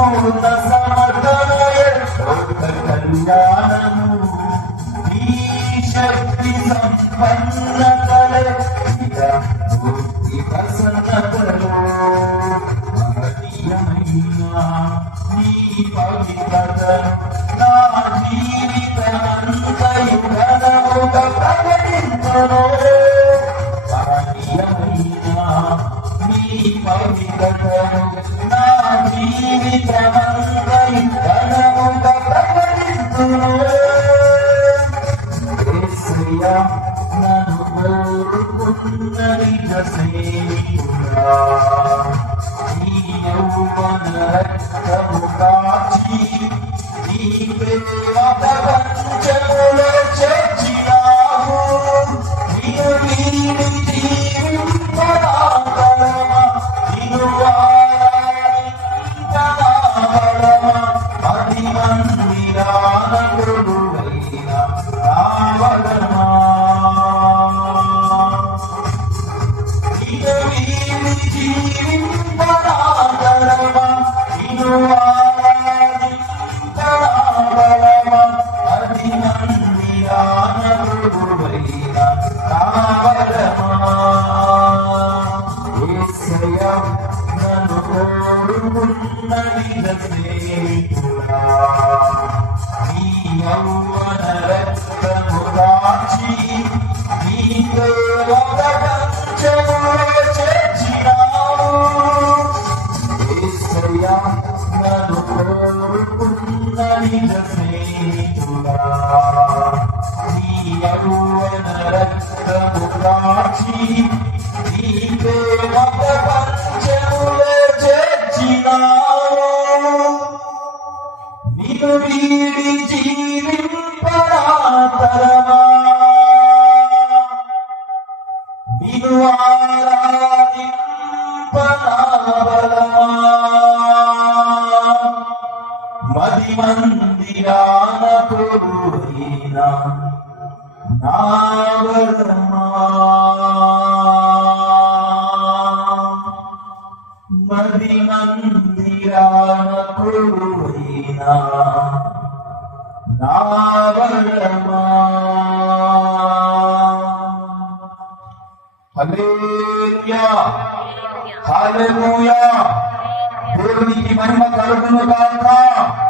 పూర్ణ సమర్థనయ లోక కళ్యాణము ఈ శక్తి సంపన్నతలే భక్తి ప్రసన్నతలో మహనీయమైన నీ పవిత్రతను నా జీవితమంతయు ఘనముగా ప్రకటించును. నీ పవిత్రతను నా జీవితమంతయు ఘనముగా ప్రకటించును. యేసయ్యా నన్ను కోరుకున్న నిజ సేవకుడా, నీ యౌవన రక్తము కాచి నీ ప్రేమ ప్రపంచములో చేర్చినావు. నిన్ను వీడి జీవింపరాగలమా, నిన్ను ఆరాధింపరాగలమా, అది మందిరాన కొలువైన రావలమా. నిన్ను వీడి జీవింపరాగలమా, నిన్ను ఆరాధింపరాగలమా, అది మందిరాన కొలువైన రావలమా. యేసయ్యా నన్ను కోరుకున్న నిజ స్నేహితుడా, నీ యౌవన రక్తము దాచి నీ ప్రేమ ప్రపంచములో చేర్చినావు. యేసయ్యా నన్ను కోరుకున్న నిజ స్నేహితుడా, నీ యౌవన రక్తము దాచి నీ ప్రేమ ప్రపంచములో చేర్చినావు. నిన్ను వీడి జీవింపరాతరమా, నిన్ను ఆరాధింపరావలమా, మది మందిరాన కొలువైన నావలమా. మది మందిరాన కొలువైన నావలమా. హల్లెలూయా, హల్లెలూయా. దేవునికి మహిమ కలుగును గాక.